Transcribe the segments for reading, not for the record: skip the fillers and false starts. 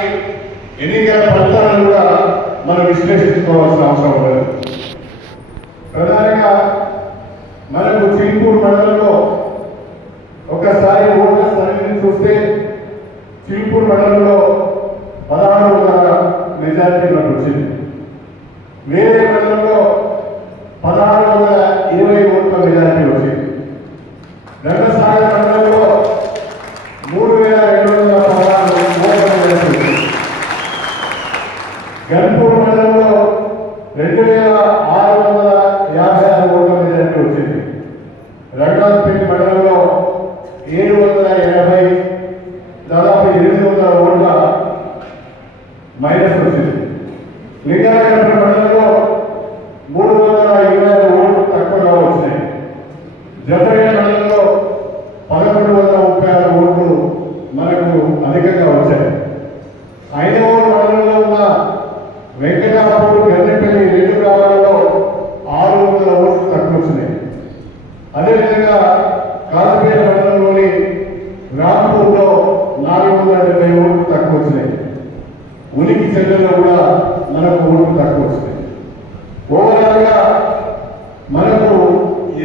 ఒకసారి ఎన్నికల ఫలితాలను కూడా మనం విశ్లేషించుకోవాల్సిన అవసరం ఉండదు. ప్రధానంగా మనకు చిలుకూరు మండలంలో ఒకసారి ఓట్ల సరళిని చూస్తే చిలుకూరు మండలంలో 16,000 మెజారిటీ మనకు వచ్చింది. వేరే మండలంలో 1620 ఓట్ల మెజారిటీ వచ్చింది. రంగసాగర్ మండలంలో 3,216 ఓట్ల మెజారిటీ వచ్చింది. గన్పూర్ మండలంలో 2,656 ఓట్ల మెజారిటీ వచ్చింది. రంగాపేట మండలంలో 780 దాదాపు 800 ఓట్ల మైనస్ వచ్చింది. లింగారెడ్డి మండలంలో 325 ఓట్లు తక్కువగా వచ్చినాయి. జతరేయ మండలంలో 1136 ఓట్లు మనకు అధికంగా వచ్చాయి. ఐదవూరు మండలంలో ఉన్న వెంకటాపూర్ గన్నెపల్లి 2 గ్రామాలలో 600 ఓట్లు తక్కువ వచ్చినాయి. అదేవిధంగా కాజపేట మండలంలోని రాంపూర్లో 470 ఓట్లు తక్కువ వచ్చినాయి. ఉనికి చెల్లెల్లో కూడా మనకు ఓట్లు తక్కువ వచ్చినాయి. ఓవరాల్ గా మనకు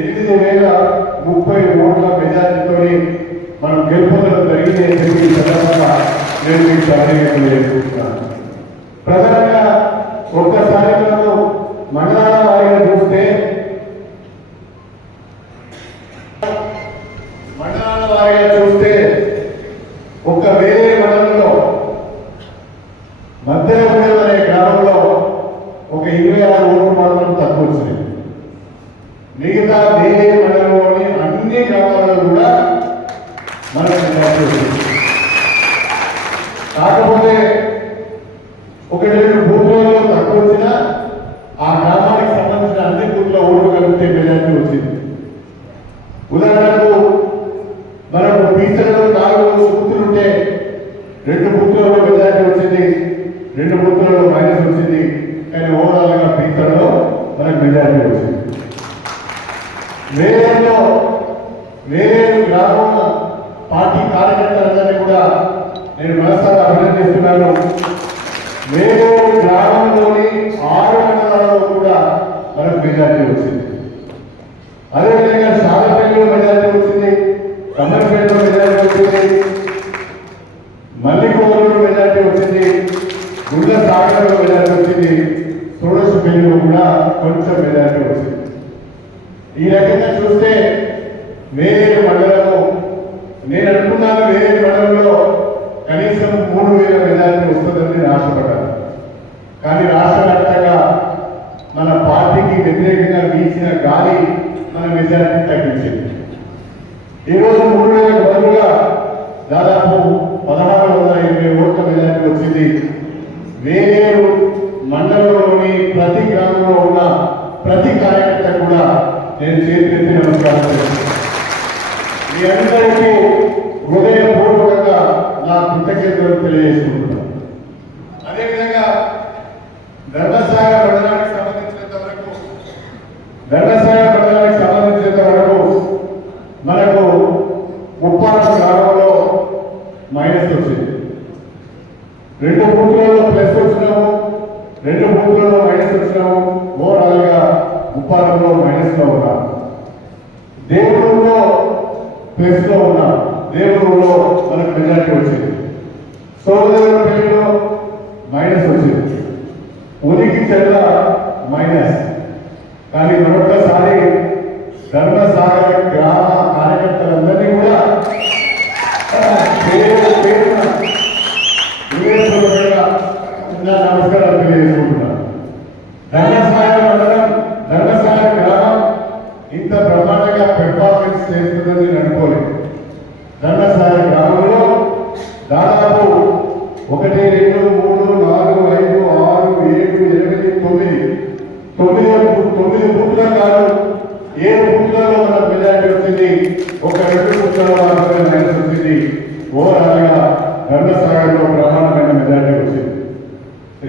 8,030 ఓట్ల మెజారిటీతో మనం గెలుపొందడం జరిగింది అని చెప్పి సందర్భంగా నేను మీకు తెలియజేస్తున్నాను. ప్రధానంగా ఒక్కసారి మనము మండలాల వారీగా చూస్తే ఒక వేరే మండలంలో మధ్యలో అనే గ్రామంలో ఒక 26 ఓట్లు మాత్రం తక్కువ వచ్చినాయి. మిగతా వేరే మండలంలోని అన్ని గ్రామాల్లో కూడా మనకు కాకపోతే 1-2 బూత్లలో తక్కువ వచ్చినా ఆ గ్రామానికి సంబంధించిన అన్ని బూత్ల ఓట్లు కలిపితే మెజారిటీ వచ్చింది. ఉదాహరణకు మనకు టీచర్లు 4 బూతులు ఉంటే 2 బూత్లలో మెజారిటీ వచ్చింది, 2 బూత్లలో మైనస్ వచ్చింది. కానీ ఓవరాల్ గా టీచర్లో మనకు మెజారిటీ వచ్చింది. వేరే గ్రామం పార్టీ కార్యకర్తలందరినీ కూడా నేను మనసారా అభినందిస్తున్నాను. వేరే గ్రామంలోని 6 మండలాల్లో కూడా మనకు మెజారిటీ వచ్చింది. అదేవిధంగా సాగపల్లిలో మెజారిటీ వచ్చింది, కమ్మరిపేటలో మెజారిటీ వచ్చింది, మల్లికోవలో మెజారిటీ వచ్చింది, గుళ్ళ సాగర్లో మెజారిటీ వచ్చింది, సోడశపల్లిలో కూడా కొంచెం మెజారిటీ వచ్చింది. ఈ రకంగా చూస్తే వేరే మండలము నేను అనుకున్నాను వేరే మండలంలో కనీసం 3,000 మెజారిటీ వస్తుందని ఆశపడ్డాను. కానీ రాష్ట్ర వ్యాప్తంగా మన పార్టీకి వ్యతిరేకంగా వీచిన గాలి మన మెజారిటీ తగ్గించింది. ఈరోజు 3,000 బదులుగా దాదాపు 1,620 ఓట్ల మెజారిటీ వచ్చింది. వేరేరు మండలంలోని ప్రతి గ్రామంలో ఉన్న ప్రతి కార్యకర్త కూడా నేను చేతులెత్తి నమస్కారం చేస్తున్నాను. మీ అందరికీ హృదయపూర్వకంగా నా కృతజ్ఞతలు తెలియజేసుకుంటున్నాను. అదేవిధంగా ధర్మసాగర్ మండలానికి సంబంధించినంత వరకు మనకు ముప్పారం గ్రామంలో మైనస్ వచ్చింది. 2 బూత్లలో ప్లస్ వచ్చినాము, 2 బూత్లలో మైనస్ వచ్చినాము. ఓవరాల్ గా ముప్పారంలో మైనస్ లో ఉన్నాం. దేవుడులో ప్లస్ లో ఉన్నాం. దేవుడులో మనకు మెజారిటీ వచ్చింది. సోదరుపల్లిలో మైనస్ వచ్చింది. ఉనికి చెల్ల మైనస్. కానీ మరొకసారి ధర్మసాగర్ గ్రామ కార్యకర్తలందరినీ కూడా నమస్కారాలు తెలియజేసుకుంటున్నాను. ధర్మసాగర్ మండలం, ధర్మసాగర్ గ్రామం ఇంత బ్రహ్మాండంగా పెర్ఫార్మెన్స్ చేస్తుందని నేను అనుకోలేదు. ధర్మసాగర్ గ్రామంలో దాదాపు 1, 2, 3, 4, 5, 6, 7, 8, 9 బూత్లో కాదు 7 బూత్లలో మనకు మెజారిటీ వచ్చింది. 1-2 బూత్లలో మాత్రమే మైనస్ వచ్చింది. ఓవరాల్ గా ధర్మసాగర్ లో ప్రధానమైన మెజారిటీ వచ్చింది.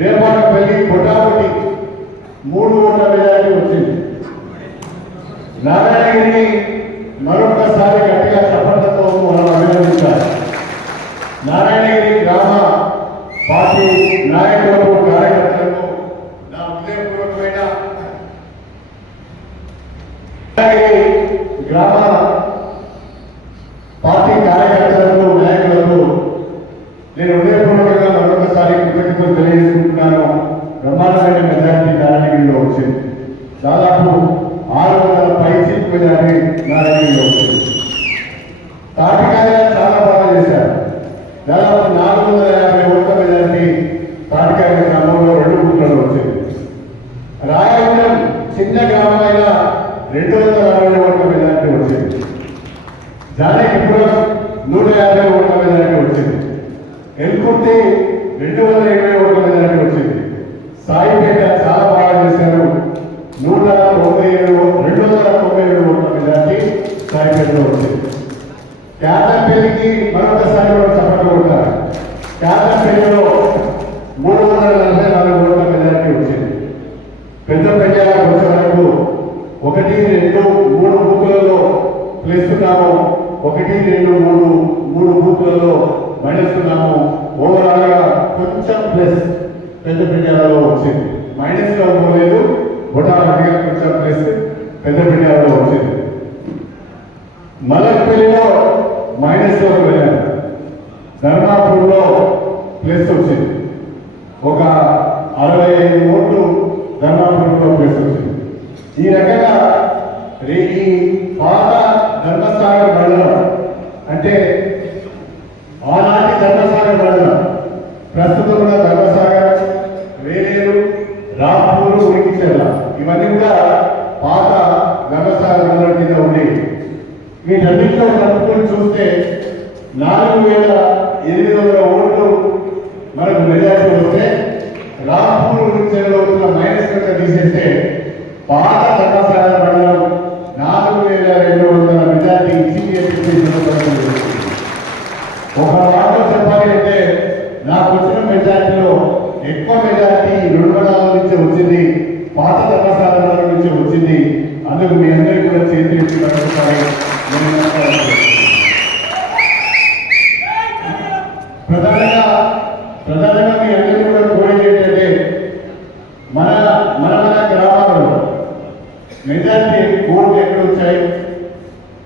రేపాటపల్లి కొట్టాపట్టి 3 ఓట్ల మెజారిటీ వచ్చింది. నారాయణగిరి మరొకసారి గట్టిగా చప్పట్లతో మనం అభినందించాలి. నారాయణగిరి గ్రామ పార్టీ నాయకులకు కార్యకర్తలకు నా హృదయపూర్వకమైన గ్రామ పార్టీ కార్యకర్తలకు నాయకులకు నేను హృదయపూర్వకంగా మరొకసారి కృతజ్ఞతలు తెలియజేసుకుంటున్నాను. బ్రహ్మాండమైన మెజార్టీ నారాయణగిరిలో వచ్చింది. దాదాపు 600 పైసీట్ మెజార్టీ నారాయణగిరిలో వచ్చింది. తాటికాయ చాలా బాగా చేశారు. దాదాపు 450 ఓట్ల మెజార్టీ తాటికాయ గ్రామంలో 2 బూత్లలో వచ్చింది. రాయవరం చిన్న గ్రామమైన 260 ఓట్ల మెజార్టీ వచ్చింది. జానకిపురం 150 ఓట్ల మెజార్టీ వచ్చింది. ఎల్కుర్తి 220 ఓట్ల మెజార్టీ వచ్చింది. సాయిపేట చాలా బాగా చేశారు. 297 ఓట్ల మెజార్టీ సాయిపేటలో వచ్చింది. క్యాటంపల్లికి మరొకసారి కూడా చప్పట్లు కొట్టారు. క్యాటంపల్లిలో 344 ఓట్ల మెజార్టీ వచ్చింది. పెద్దపల్లి వచ్చే వరకు 1, 2, 3 బూతులలో ప్లస్ ఉన్నాము. 1, 2, 3 బూతులలో మైనస్ ఉన్నాము. ఓవరాల్ గా కొంచెం ప్లస్ పెద్దపల్లిలో వచ్చింది. మైనస్ లో పోలేదు. ఓటాగా కొంచెం ప్లస్ పెద్దపల్లిలో వచ్చింది. మలక్పల్లిలో మైనస్ లో వెళ్ళారు. ధర్మాపూర్లో ప్లస్ వచ్చింది. ఒక 65 ఓట్లు ధర్మాపూర్లో ప్లస్ వచ్చింది. ఈ రకంగా ఈ పాత ధర్మసాగర్ మండలం అంటే ఆనాటి ధర్మసాగర్ మండలం, ప్రస్తుతం ఉన్న ధర్మసాగర్, వేలేరు, రాంపూరు, ఉరికిచెర్ల ఇవన్నీ కూడా పాత ధర్మసాగర్ మండలం కింద ఉండేవి. వీటన్నింటిలో కలుపుకొని చూస్తే 4800 ఓట్లు మనకు మెజార్టీ వస్తే, రాంపూర్ ఉరికిచెర్లలో వచ్చిన మైనస్ కనుక తీసేస్తే పాత ధర్మసాగర్ మండలం 4200 మెజార్టీ ఇచ్చి ఒక వార్త చెప్పాలి అంటే నాకు వచ్చిన మెజార్టీలో ఎక్కువ మెజార్టీ 200 నుంచి వచ్చింది. పాత ధర్మసాగర్ నుంచి వచ్చింది. అందుకు మీ అందరికీ కూడా చేతి ప్రధానంగా మీ అందరికీ కూడా కోరేది ఏంటంటే మన గ్రామాలలో మెజార్టీ ఓట్లు ఎక్కడ వచ్చాయి,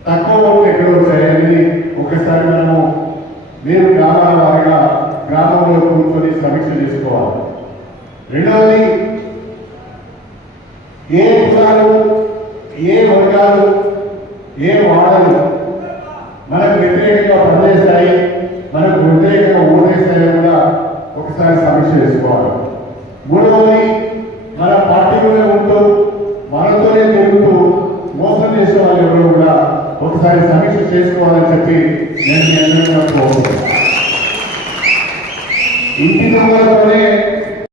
తక్కువ ఓట్లు ఎక్కడ వచ్చాయి అనేది ఒకసారి మనము మీరు గ్రామాల వారిగా గ్రామంలో కూర్చొని సమీక్ష చేసుకోవాలి. రెండవది, ఏ కులాలు, ఏ వర్గాలు, ఏ వాడలు మనకు వ్యతిరేకంగా పనిచేస్తాయి, మనకు వ్యతిరేకంగా ఓటేస్తాయో కూడా ఒకసారి సమీక్ష చేసుకోవాలి. మూడవది, మన పార్టీలోనే ఉంటూ మనతోనే తిరుగుతూ మోసం చేసే వాళ్ళు ఎవరు కూడా ఒకసారి సమీక్ష చేసుకోవాలని చెప్పి నేను మీ అందరికీ కోరుతున్నాను. ఇంటి దొంగలతోనే